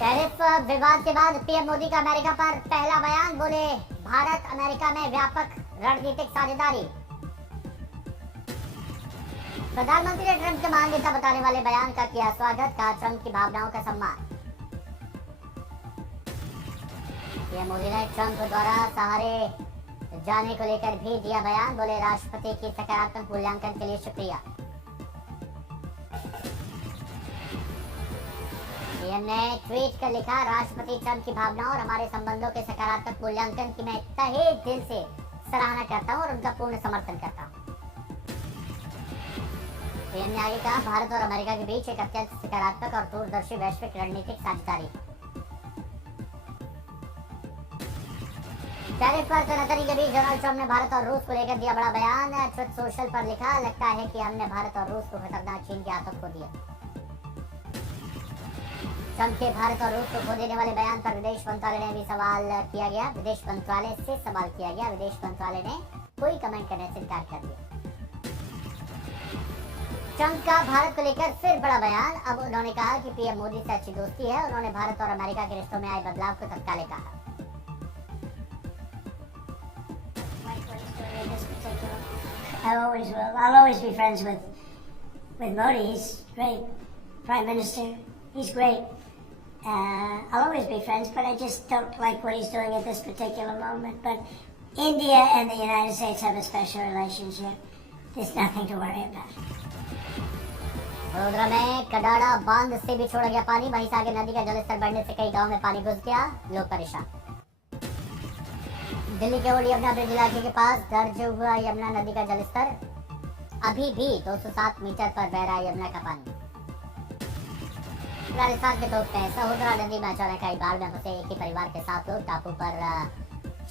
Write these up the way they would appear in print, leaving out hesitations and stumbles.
Tariff विवाद के बाद पीएम मोदी का अमेरिका पर पहला बयान, बोले भारत अमेरिका में व्यापक रणनीतिक साझेदारी। प्रधानमंत्री ने ट्रंप के महान नेता बताने वाले बयान का किया स्वागत, कहा ट्रंप की भावनाओं का सम्मान। पीएम मोदी ने ट्रंप द्वारा सहारे जाने को लेकर भी दिया बयान, बोले राष्ट्रपति की सकारात्मक मूल्यांकन के लिए शुक्रिया। पीएम ने ट्वीट कर लिखा, राष्ट्रपति ट्रंप की भावनाओं और हमारे संबंधों के सकारात्मक मूल्यांकन की मैं तहे दिल से सराहना करता हूं और उनका पूर्ण समर्थन करता हूं। पीएम ने आगे कहा, भारत और अमेरिका के बीच एक अत्यंत सकारात्मक और दूरदर्शी वैश्विक रणनीतिक साझेदारी। टैरिफ पर तनातनी के बीच डोनाल्ड ट्रंप ने भारत और रूस को लेकर दिया बड़ा बयान। ट्रुथ सोशल पर लिखा, लगता है कि हमने भारत और रूस को खतरनाक चीन के हाथों खो दिया। ट्रंप के भारत और रूस को खो देने वाले बयान पर विदेश मंत्रालय ने भी सवाल किया गया। विदेश मंत्रालय से सवाल किया गया, विदेश मंत्रालय ने कोई कमेंट करने से इनकार कर दिया। ट्रंप का भारत को लेकर फिर बड़ा बयान। अब उन्होंने कहा कि पीएम मोदी से अच्छी दोस्ती है। उन्होंने भारत और अमेरिका के रिश्तों में आए बदलाव को तत्काल कहा। I'll always be friends with Modi. He's great, Prime Minister. He's great. I'll always be friends, but I just don't like what he's doing at this particular moment. But India and the United States have a special relationship. There's nothing to worry about. Vadodara में कडाड़ा बांध से भी छोड़ा गया पानी। वहीं सागर नदी का जलस्तर बढ़ने से कई गांव में पानी घुस गया, लोग परेशान। दिल्ली के ओल्ड यमुना ब्रिज इलाके के पास दर्ज हुआ यमुना नदी का जलस्तर। अभी भी 207 मीटर पर बह रहा यमुना का पानी। राजस्थान के तोप में सहोदरा नदी में अचानक आई बाढ़ में फंसे एक ही परिवार के 7 लोग टापू पर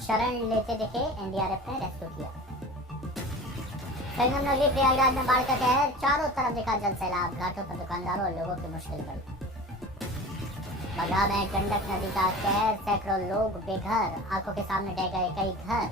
शरण लेते दिखे। एनडीआरएफ ने रेस्क्यू किया। संगम नगरी प्रयागराज में बाढ़ का कहर, चारों तरफ दिखा जल सैलाब। घाटों पर दुकानदारों और लोगों की मुश्किल बढ़ी। बगहा में गंडक नदी का कहर, सैकड़ों लोग बेघर, आंखों के सामने ढह गए कई घर।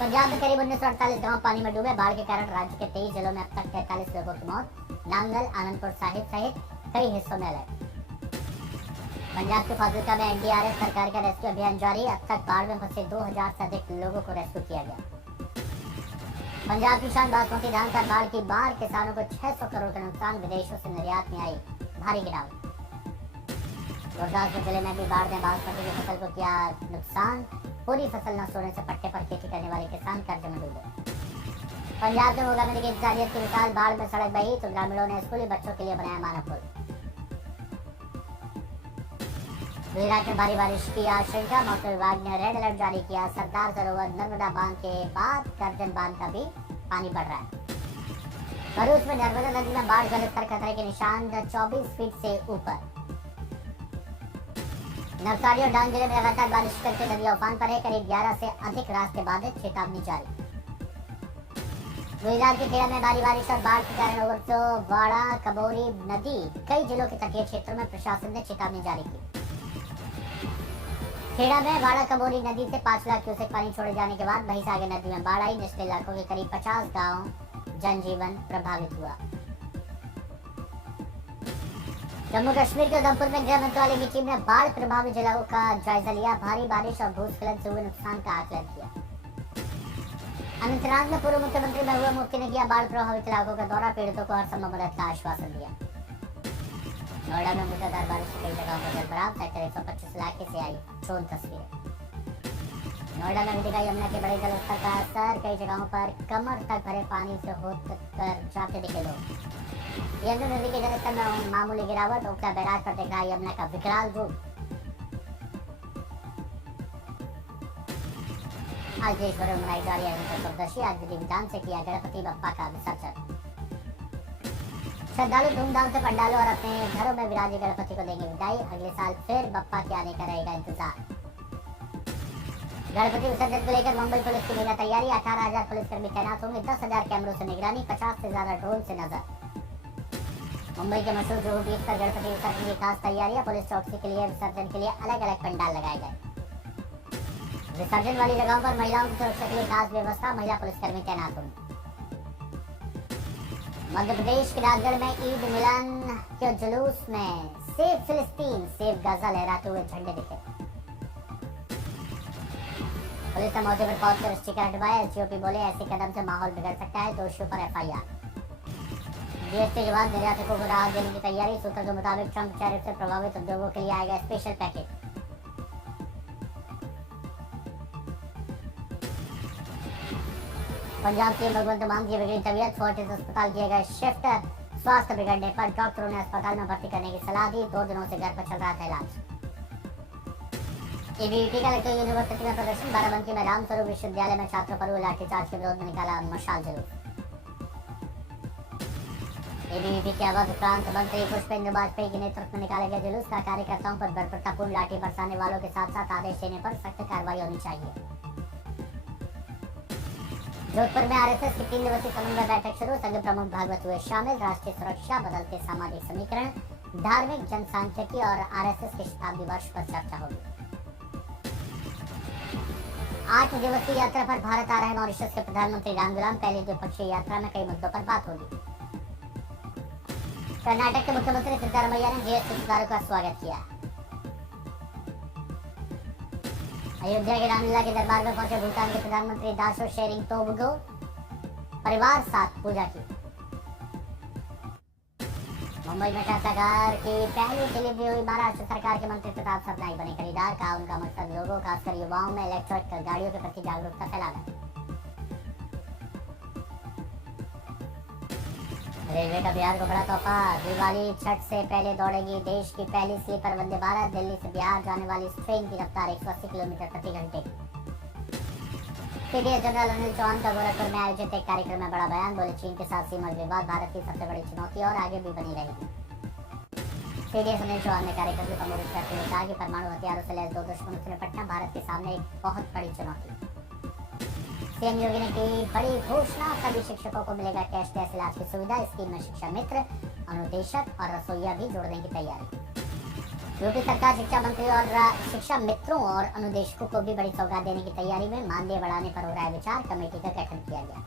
पंजाब में करीब 1948 गांव पानी में डूबे। बाढ़ के कारण राज्य के 23 जिलों में अब तक 43 लोगों की मौत। नांगल, आनंदपुर साहिब सहित कई हिस्सों में अलर्ट। पंजाब के फाजिल्का में एनडीआरएफ सरकार का रेस्क्यू अभियान जारी। अब तक बाढ़ में फंसे 2000 से अधिक लोगों को रेस्क्यू किया गया। पंजाब की शान बासमती धान पर बाढ़ की मार, किसानों को 600 करोड़ का नुकसान। विदेशों से निर्यात में आई भारी गिरावट। गुरदासपुर जिले में भी बाढ़ ने बासमती की फसल को किया नुकसान। पूरी फसल नष्ट होने से पट्टे पर खेती करने वाले किसान कर्ज में डूबे। पंजाब में मोगा नदी की इंतजारियत की मिसाल, बाढ़ में सड़क बही तो ग्रामीणों ने स्कूली बच्चों के लिए बनाया मानव पुल। गुजरात में भारी बारिश की आशंका, मौसम विभाग ने रेड अलर्ट जारी किया। सरदार सरोवर नर्मदा बांध के बाद करजन बांध का भी पानी बढ़ रहा है। भरूच में नर्मदा नदी में बाढ़ जलस्तर खतरे के निशान 24 फीट से ऊपर। नवसारी और डांग जिले में लगातार बारिश करके नदियां उफान पर है। करीब 11 से अधिक रास्ते बाधित, चेतावनी जारी। गुजरात के खेड़ा में भारी बारिश और बाढ़ के कारण ओवरफ्लो, वाड़ा कबोरी नदी कई जिलों के तटीय क्षेत्रों में प्रशासन ने चेतावनी जारी की। खेड़ा में वाड़ा कबोरी नदी से 5 लाख क्यूसेक पानी छोड़े जाने के बाद भईसागर नदी में बाढ़ आई। निचले इलाकों के करीब 50 गांव जनजीवन प्रभावित हुआ। जम्मू कश्मीर के उधमपुर में गृह मंत्रालय की टीम ने बाढ़ प्रभावित जिलों का जायजा लिया। भारी बारिश और भूस्खलन से हुए नुकसान का आकलन किया। अनंतनाग में पूर्व मुख्यमंत्री महबूबा मुफ्ती ने किया बाढ़ प्रभावित इलाकों का दौरा। पीड़ितों को हर संभव मदद का आश्वासन दिया। नोएडा में मूसलाधार बारिश से कई जगहों पर जलभराव। सेक्टर 125 इलाके से आई ड्रोन तस्वीरें। नोएडा में भी दिखा यमुना के बड़े जलस्तर का असर। कई जगहों पर कमर तक भरे पानी से होकर जाते दिखे लोग। यमुना नदी के जलस्तर में मामूली गिरावट। ओखला बैराज पर दिख रहा यमुना का विकराल रूप। आज देश भर में मनाई जा रही है चतुर्दशी। आज विधि विधान से किया गणपति बप्पा का विसर्जन। श्रद्धालु धूमधाम से पंडालों और अपने घरों में विराजे गणपति को देंगे विदाई। अगले साल फिर बप्पा के आने का रहेगा इंतजार। गणपति विसर्जन को लेकर मुंबई पुलिस की मेगा तैयारी। 18,000 पुलिसकर्मी तैनात होंगे। 10,000 कैमरों से निगरानी। 50 से ज्यादा ड्रोन से नजर। मुंबई के मशहूर जुहू बीच पर गणपति विसर्जन की खास तैयारियां। पुलिस चौकसी के लिए विसर्जन के लिए अलग अलग पंडाल लगाए गए। विसर्जन वाली जगहों पर महिलाओं की सुरक्षा के लिए खास व्यवस्था। महिला पुलिसकर्मी तैनात होंगे। मध्य प्रदेश के राजगढ़ में ईद मिलन के जुलूस में सेव फिलिस्तीन सेव गाजा लहराते हुए झंडे दिखे। पुलिस ने मौके पर पहुंचकर स्टिकर हटवाया। एसजीओपी बोले ऐसे कदम से माहौल बिगड़ सकता है, दोषियों पर एफआईआर। जीएसटी के बाद निर्यातकों को राहत देने की तैयारी। सूत्रों के मुताबिक ट्रंप टैरिफ से प्रभावित उद्योगों के लिए आएगा स्पेशल पैकेज। पंजाब के भगवंत मान की बिगड़ी तबीयत, फोर्टिस अस्पताल किए गए शिफ्ट। स्वास्थ्य बिगड़ने पर डॉक्टरों ने अस्पताल में भर्ती करने की सलाह दी। 2 दिनों से घर पर चल रहा था इलाज। एबीवीपी का लखनऊ यूनिवर्सिटी में प्रदर्शन। बाराबंकी में रामस्वरूप विश्वविद्यालय में छात्रों पर हुए लाठीचार्ज के विरोध में निकाला मशाल जुलूस। एबीवीपी के अवध प्रांत मंत्री पुष्पेंद्र वाजपेयी के नेतृत्व में निकाले गए जुलूस का कार्यकर्ताओं पर बर्बरतापूर्ण लाठी बरसाने वालों के साथ साथ आदेश देने पर सख्त कार्रवाई होनी चाहिए। जोधपुर में आरएसएस की 3 दिवसीय समन्वय बैठक शुरू। संघ प्रमुख भागवत हुए शामिल। राष्ट्रीय सुरक्षा, बदलते सामाजिक समीकरण, धार्मिक जनसांख्यिकी और आरएसएस के शताब्दी वर्ष पर चर्चा होगी। 8 दिवसीय यात्रा पर भारत आ रहे मॉरिशस के प्रधानमंत्री रामगुलाम। पहली द्विपक्षीय यात्रा में कई मुद्दों पर बात होगी। कर्नाटक के मुख्यमंत्री सिद्धारमैया ने जीएसटी सुधारों का स्वागत किया। अयोध्या के रामलीला के दरबार में पहुंचे भूटान के प्रधानमंत्री दाशो शेरिंग तोब्गे। परिवार साथ पूजा की। मुंबई में शासकार की पहली डिलीवरी हुई। महाराष्ट्र सरकार के मंत्री प्रताप सरनाईक बने खरीदार। कहा उनका मकसद लोगों खासकर युवाओं में इलेक्ट्रिक गाड़ियों के प्रति जागरूकता फैलाना। रेलवे का बिहार को बड़ा तोहफा। दिवाली छठ से पहले दौड़ेगी देश की पहली स्लीपर वंदे भारत। दिल्ली से बिहार जाने वाली इस ट्रेन की रफ्तार 180 किलोमीटर प्रति घंटे। सीडीएस जनरल अनिल चौहान का गोरखपुर में आयोजित एक कार्यक्रम में बड़ा बयान। बोले चीन के साथ सीमा विवाद भारत की सबसे बड़ी चुनौती और आगे भी बनी रहेगी। सीडीएस अनिल चौहान ने कार्यक्रम को संबोधित करते हुए कहा कि परमाणु हथियारों से लैस 2 दुश्मनों से निपटना भारत के सामने एक बहुत बड़ी चुनौती। सीएम योगी ने की बड़ी घोषणा। सभी शिक्षकों को मिलेगा कैशलेस इलाज की सुविधा। स्कीम में शिक्षा मित्र, अनुदेशक और रसोईया भी जोड़ने की तैयारी। यूपी सरकार शिक्षा मंत्री और शिक्षा मित्रों और अनुदेशकों को भी बड़ी सौगात देने की तैयारी में। मानदेय बढ़ाने पर हो रहा है विचार। कमेटी का गठन किया गया।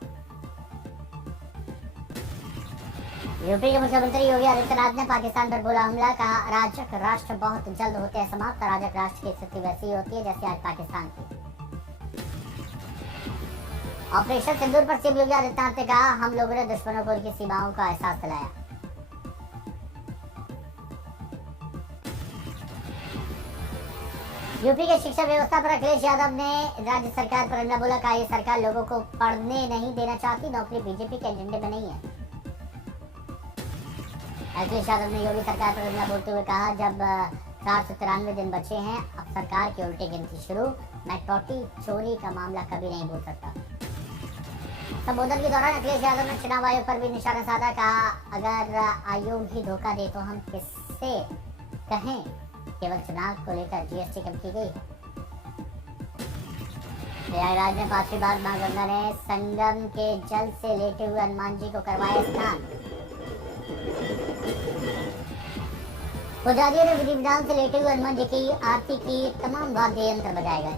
यूपी के मुख्यमंत्री योगी आदित्यनाथ ने पाकिस्तान पर बोला हमला। कहा अराजक राष्ट्र बहुत जल्द होते हैं समाप्त। अराजक राष्ट्र की स्थिति वैसी ही होती है जैसे आज पाकिस्तान की। ऑपरेशन सिंदूर पर सीएम योगी आदित्यनाथ ने कहा हम लोगों ने दुश्मनों को उनकी सीमाओं का एहसास दिलाया। यूपी के शिक्षा व्यवस्था पर अखिलेश यादव ने राज्य सरकार पर हमला बोला। कहा ये सरकार लोगों को पढ़ने नहीं देना चाहती। नौकरी बीजेपी के एजेंडे में नहीं है। अखिलेश यादव ने योगी सरकार पर हमला बोलते हुए कहा जब 493 दिन बचे हैं अब सरकार की उल्टी गिनती शुरू। मैं टोटी चोरी का मामला कभी नहीं भूल सकता। संबोधन के दौरान अखिलेश यादव ने चुनाव आयोग पर भी निशाना साधा। कहा अगर आयोग ही धोखा दे तो हम किससे कहें। केवल चुनाव को लेकर जीएसटी कम की गई है। प्रयागराज में 5वीं बार मां गंगा ने संगम के जल से लेटे हुए हनुमान जी को करवाया स्नान। पुजारियों ने विधि विधान से लेटे हुए हनुमान जी की आरती की। तमाम वाद्य यंत्र बजाए गए।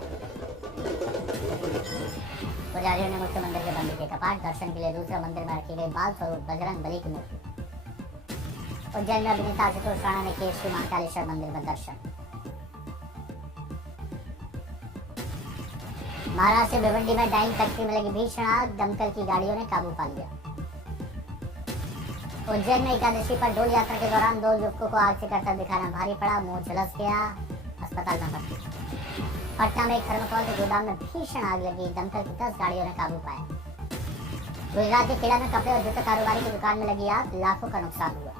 पुजारियों ने मुख्य मंदिर के बंद किए कपाट। दर्शन के लिए दूसरे मंदिर में रखी गई बाल स्वरूप बजरंग बली की मूर्ति। उज्जैन में अभिनेता आशुतोष राणा ने किए श्री महाकालेश्वर मंदिर में दर्शन। महाराष्ट्र के भिवंडी में डाइंग फैक्ट्री में लगी भीषण आग। दमकल की गाड़ियों ने काबू पा लिया। उज्जैन में एकादशी पर डोल यात्रा के दौरान 2 युवकों को आग से करतब दिखाना भारी पड़ा। मुंह झुलस गया, अस्पताल में भर्ती। पटना में एक थर्मोकोल के गोदाम में भीषण आग लगी। दमकल की 10 गाड़ियों ने काबू पाया। गुजरात के खेड़ा में कपड़े और जूते कारोबारी की दुकान में लगी आग। लाखों का नुकसान हुआ।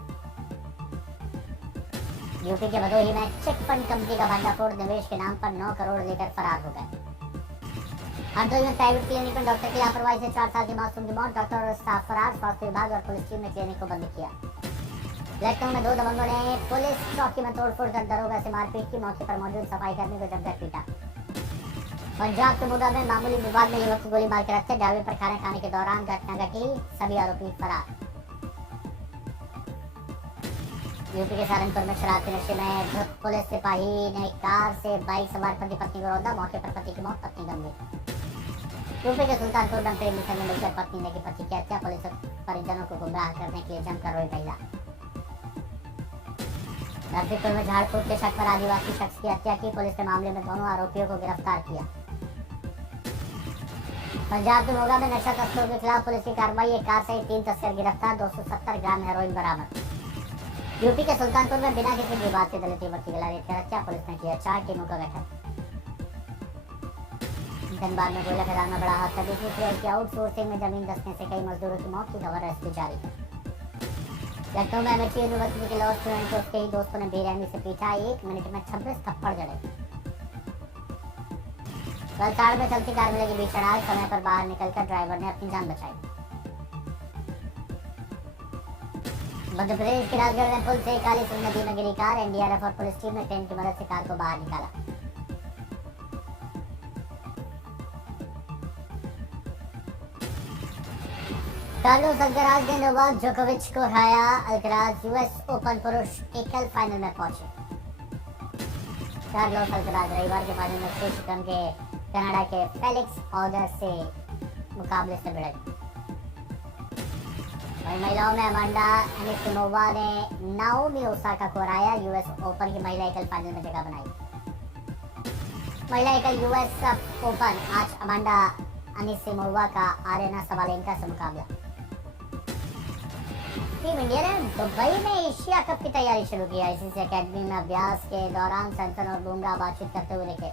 यूपी के भदोही में चिट फंड कंपनी का भंडाफोड़। निवेश के नाम पर 9 करोड़ लेकर फरार हो गए। हरदोई में प्राइवेट क्लिनिक में डॉक्टर की लापरवाही से 4 साल की मासूम की मौत। डॉक्टर और स्टाफ फरार। स्वास्थ्य विभाग और पुलिस टीम ने क्लिनिक को बंद किया। लखनऊ में 2 दबंगों ने पुलिस चौकी में तोड़फोड़ कर दरोगा से मारपीट की। मौके पर मौजूद सफाई कर्मी को जमकर पीटा। पंजाब के मुद्दा में मामूली विवाद में युवक की गोली मारकर हत्या। ढाबे पर खाना खाने के दौरान घटना घटी। सभी आरोपी फरार। यूपी के सहारनपुर में शराब के नशे में धुत पुलिस सिपाही ने कार से बाइक सवार पति पत्नी को रौंदा। मौके पर पति की मौत, पत्नी गंभीर। यूपी के सुल्तानपुर में प्रेमी संग में मिलकर पत्नी ने की पति की हत्या, पुलिस और परिजनों को गुमराह करने के लिए जमकर रोई महिला। नरसिंहपुर में झाड़ फूक के शक पर आदिवासी शख्स की हत्या की, पुलिस ने मामले में दोनों आरोपियों को गिरफ्तार किया। पंजाब के मोगा में नशा तस्करों के खिलाफ पुलिस की कार्रवाई, एक कार से 3 तस्कर गिरफ्तार, 270 ग्राम हेरोइन बरामद। यूपी के सुल्तानपुर में बिना किसी विवाद के दलित युवक की गला रेतकर हत्या, पुलिस ने किया 4 टीमों का गठन। धनबाद में कोयला खदान में बड़ा हादसा, दूसरी फ्लोर की आउटसोर्सिंग में जमीन धंसने से कई मजदूरों की मौत की खबर, रेस्क्यू जारी। लखनऊ में एमएचयू यूनिवर्सिटी के लॉ स्टूडेंट को उसके ही दोस्तों ने बेरहमी से पीटा, 1 मिनट में 26 थप्पड़ जड़े। वलसाड़ में चलती कार में लगी भीषण आग, समय पर बाहर निकलकर ड्राइवर ने अपनी जान बचाई। मध्य प्रदेश के राजगढ़ में पुल से काली सिंध नदी में गिरी कार, एनडीआरएफ और पुलिस टीम ने क्रेन की मदद से कार को बाहर निकाला। कार्लोस अल्कराज ने नोवाक जोकोविच को हराया, अल्कराज यूएस ओपन पुरुष एकल फाइनल में पहुंचे। कार्लोस अल्कराज रविवार के फाइनल में शीर्ष क्रम के कनाडा के फेलिक्स ऑगर से मुकाबले से भिड़े। वहीं महिलाओं में अमांडा एनिसिमोवा ने नाओमी ओसाका को हराया, यूएस ओपन की महिला एकल फाइनल में जगह बनाई। महिला एकल यूएस ओपन आज अमांडा एनिसिमोवा का आरेना सबालेंका से मुकाबला। टीम इंडिया ने दुबई में एशिया कप की तैयारी शुरू की। आईसीसी एकेडमी में अभ्यास के दौरान सैमसन और बुमराह बातचीत करते हुए दिखे।